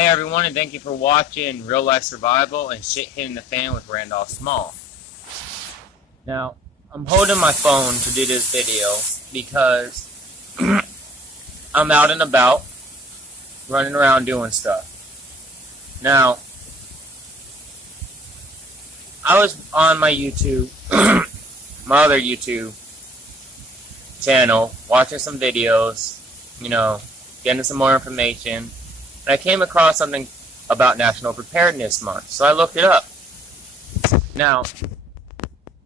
Hey everyone, and thank you for watching Real Life Survival and Shit Hitting the Fan with Randolph Small. Now, I'm holding my phone to do this video because I'm out and about, running around doing stuff. Now, I was on my YouTube, my other YouTube channel, watching some videos, getting some more information. And I came across something about National Preparedness Month, so I looked it up. Now,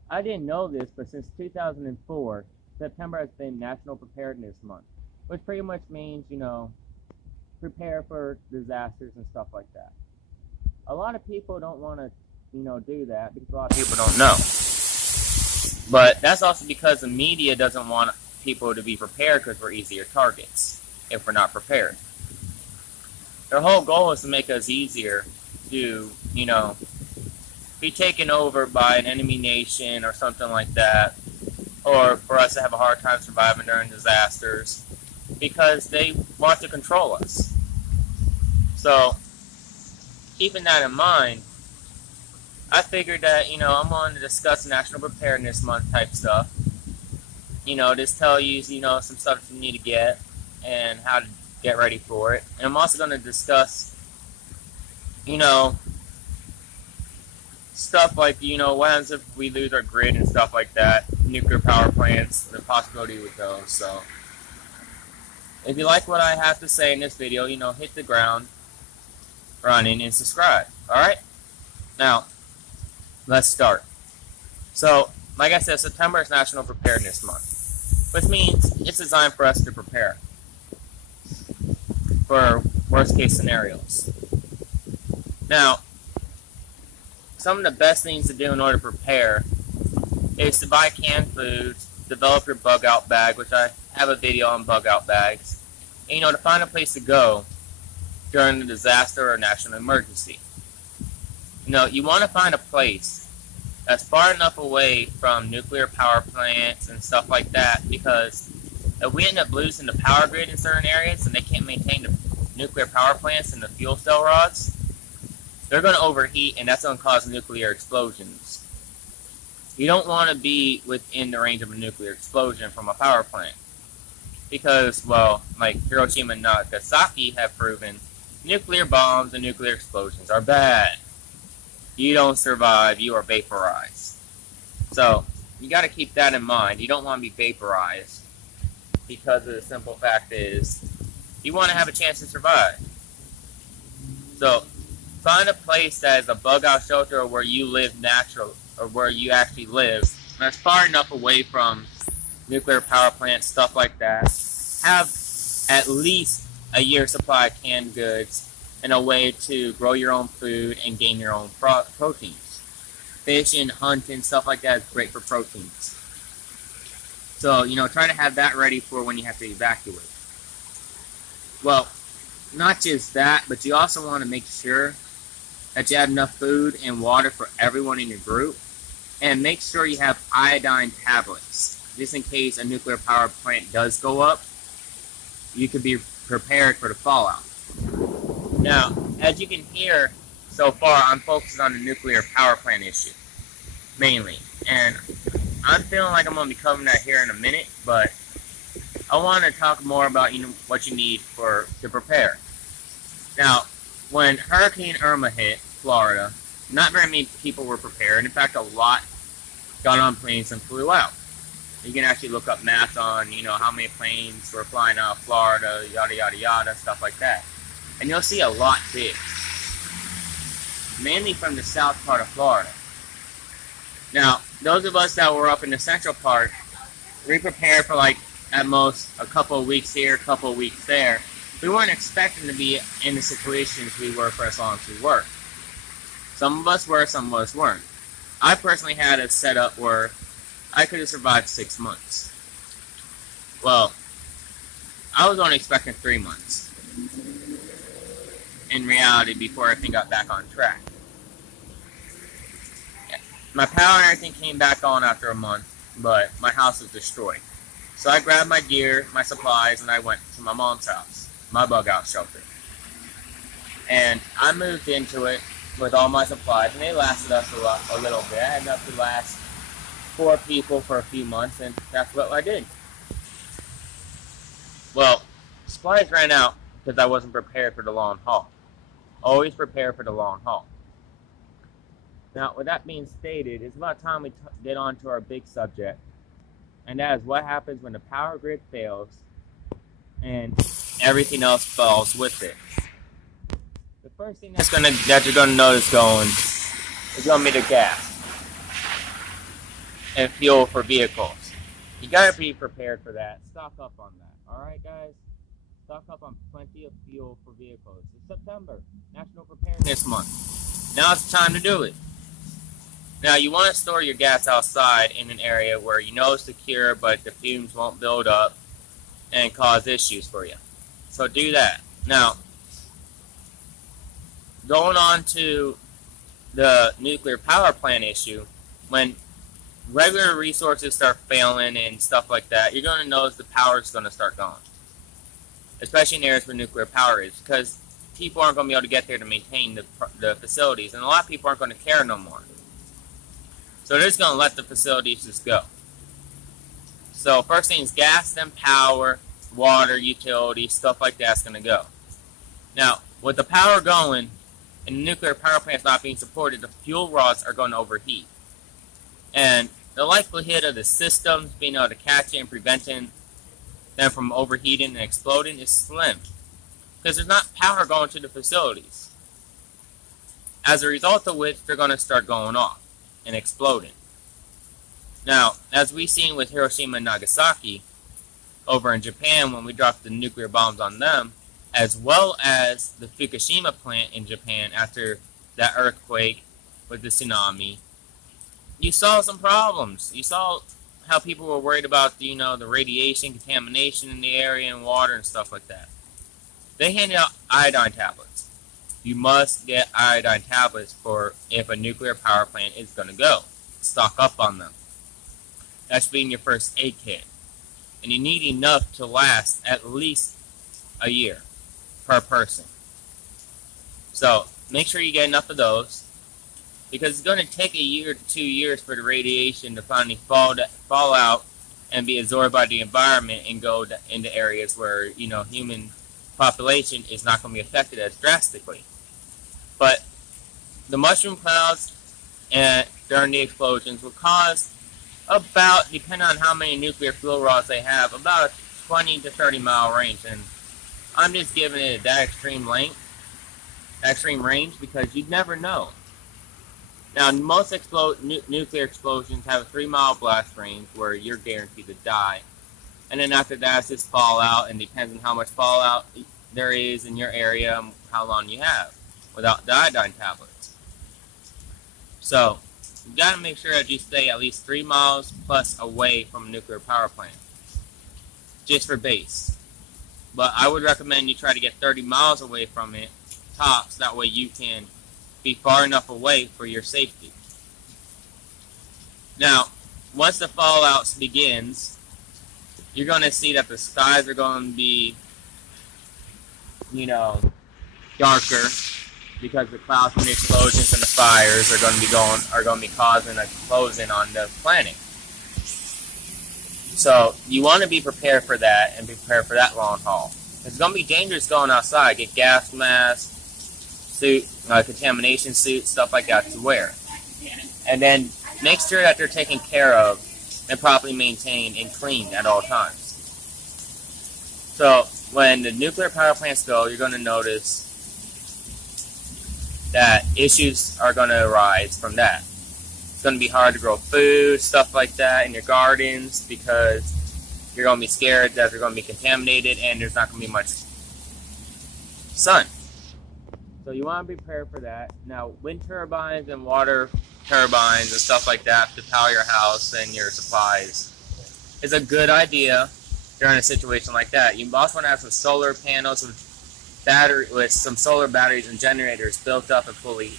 I didn't know this, but since 2004, September has been National Preparedness Month, which pretty much means, prepare for disasters and stuff like that. A lot of people don't want to, do that because a lot of people don't know. But that's also because the media doesn't want people to be prepared because we're easier targets if we're not prepared. Their whole goal is to make us easier to, be taken over by an enemy nation or something like that, or for us to have a hard time surviving during disasters, because they want to control us. So, keeping that in mind, I figured that, I'm going to discuss National Preparedness Month type stuff. Just tell you, some stuff you need to get and how to get ready for it. And I'm also going to discuss, stuff like, what happens if we lose our grid and stuff like that, nuclear power plants, the possibility with those. So, if you like what I have to say in this video, hit the ground running and subscribe. Alright? Now, let's start. So, like I said, September is National Preparedness Month, which means it's designed for us to prepare for worst case scenarios. Now, some of the best things to do in order to prepare is to buy canned foods, develop your bug out bag, which I have a video on bug out bags, and, to find a place to go during a disaster or national emergency. You want to find a place that's far enough away from nuclear power plants and stuff like that, because if we end up losing the power grid in certain areas and they can't maintain the nuclear power plants and the fuel cell rods, they're going to overheat, and that's going to cause nuclear explosions. You don't want to be within the range of a nuclear explosion from a power plant, because, like Hiroshima and Nagasaki have proven, nuclear bombs and nuclear explosions are bad. You don't survive, you are vaporized. So, you got to keep that in mind. You don't want to be vaporized, because the simple fact is, you want to have a chance to survive. So, find a place that is a bug out shelter, or where you live natural, or where you actually live, that's far enough away from nuclear power plants, stuff like that. Have at least a year's supply of canned goods and a way to grow your own food and gain your own proteins. Fishing, hunting, stuff like that is great for proteins. So, try to have that ready for when you have to evacuate. Well, not just that, but you also want to make sure that you have enough food and water for everyone in your group, and make sure you have iodine tablets, just in case a nuclear power plant does go up. You could be prepared for the fallout. Now, as you can hear so far, I'm focused on the nuclear power plant issue, mainly. And I'm feeling like I'm going to be covering that here in a minute, but I want to talk more about what you need to prepare. Now, when Hurricane Irma hit Florida, not very many people were prepared. In fact, a lot got on planes and flew out. You can actually look up maps on, how many planes were flying out of Florida, yada, yada, yada, stuff like that. And you'll see a lot did. Mainly from the south part of Florida. Now, those of us that were up in the central part, we prepared for at most a couple of weeks here, a couple of weeks there. We weren't expecting to be in the situations we were for as long as we were. Some of us were, some of us weren't. I personally had a setup where I could have survived 6 months. Well, I was only expecting 3 months. In reality, before everything got back on track. My power and everything came back on after a month, but my house was destroyed. So I grabbed my gear, my supplies, and I went to my mom's house, my bug out shelter. And I moved into it with all my supplies, and they lasted us a little bit. I had enough to last 4 people for a few months, and that's what I did. Well, supplies ran out because I wasn't prepared for the long haul. Always prepare for the long haul. Now, with that being stated, it's about time we get on to our big subject, and that is what happens when the power grid fails and everything else falls with it. The first thing that you're gonna notice going is gonna be the gas and fuel for vehicles. You gotta be prepared for that. Stock up on that. All right, guys. Stock up on plenty of fuel for vehicles. It's September, National Preparedness Month. Now it's time to do it. Now you want to store your gas outside in an area where you know it's secure, but the fumes won't build up and cause issues for you. So do that. Now, going on to the nuclear power plant issue, when regular resources start failing and stuff like that, you're going to notice the power is going to start going. Especially in areas where nuclear power is, because people aren't going to be able to get there to maintain the facilities, and a lot of people aren't going to care no more. So they're just going to let the facilities just go. So first thing is gas, then power, water, utilities, stuff like that's going to go. Now, with the power going and the nuclear power plants not being supported, the fuel rods are going to overheat. And the likelihood of the systems being able to catch it and preventing them from overheating and exploding is slim, because there's not power going to the facilities. As a result of which, they're going to start going off and exploding. Now, as we've seen with Hiroshima and Nagasaki over in Japan when we dropped the nuclear bombs on them, as well as the Fukushima plant in Japan after that earthquake with the tsunami, you saw some problems. You saw how people were worried about the radiation contamination in the area and water and stuff like that. They handed out iodine tablets. You must get iodine tablets for if a nuclear power plant is going to go. Stock up on them. That should be in your first aid kit. And you need enough to last at least a year per person. So make sure you get enough of those, because it's going to take a year to 2 years for the radiation to finally fall out and be absorbed by the environment and go into areas where human population is not going to be affected as drastically. But the mushroom clouds during the explosions will cause about, depending on how many nuclear fuel rods they have, about a 20 to 30 mile range. And I'm just giving it that extreme range, because you'd never know. Now, most nuclear explosions have a 3-mile blast range where you're guaranteed to die. And then after that, it's just fallout, and depends on how much fallout there is in your area and how long you have without the iodine tablets. So, you got to make sure that you stay at least 3 miles plus away from a nuclear power plant, just for base. But I would recommend you try to get 30 miles away from it, tops, that way you can be far enough away for your safety. Now, once the fallout begins, you're going to see that the skies are going to be, darker, because the clouds from the explosions and the fires are going to be causing an explosion on the planet. So you want to be prepared for that and be prepared for that long haul. It's going to be dangerous going outside. Get gas masks, suit, contamination suits, stuff like that to wear. And then make sure that they're taken care of and properly maintained and cleaned at all times. So when the nuclear power plants go, you're going to notice that issues are going to arise from that. It's going to be hard to grow food, stuff like that in your gardens, because you're going to be scared that they're going to be contaminated and there's not going to be much sun. So you want to be prepared for that. Now, wind turbines and water turbines and stuff like that to power your house and your supplies is a good idea during a situation like that. You also want to have some solar panels with some solar batteries and generators built up and fully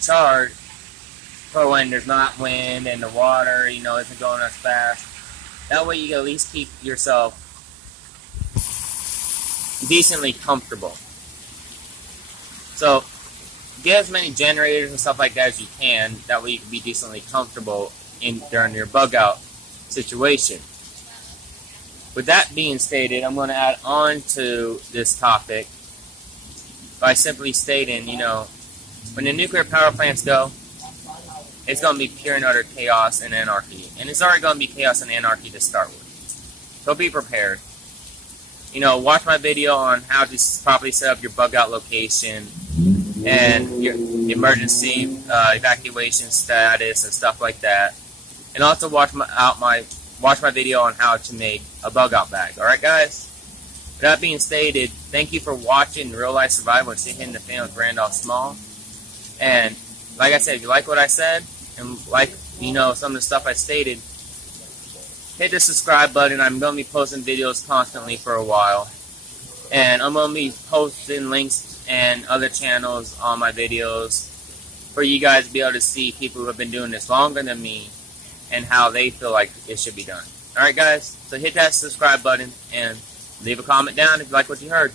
charged for when there's not wind and the water, isn't going as fast. That way you can at least keep yourself decently comfortable. So get as many generators and stuff like that as you can. That way you can be decently comfortable during your bug out situation. With that being stated, I'm going to add on to this topic by simply stating, when the nuclear power plants go, it's going to be pure and utter chaos and anarchy. And it's already going to be chaos and anarchy to start with. So be prepared. Watch my video on how to properly set up your bug out location and your emergency evacuation status and stuff like that. And also watch my video on how to make a bug out bag. Alright guys? With that being stated, thank you for watching Real Life Survival and Hitting the Fan with Randolph Small. And like I said, if you like what I said and like some of the stuff I stated, hit the subscribe button. I'm going to be posting videos constantly for a while. And I'm going to be posting links and other channels on my videos for you guys to be able to see people who have been doing this longer than me and how they feel like it should be done. Alright guys, so hit that subscribe button and leave a comment down if you like what you heard.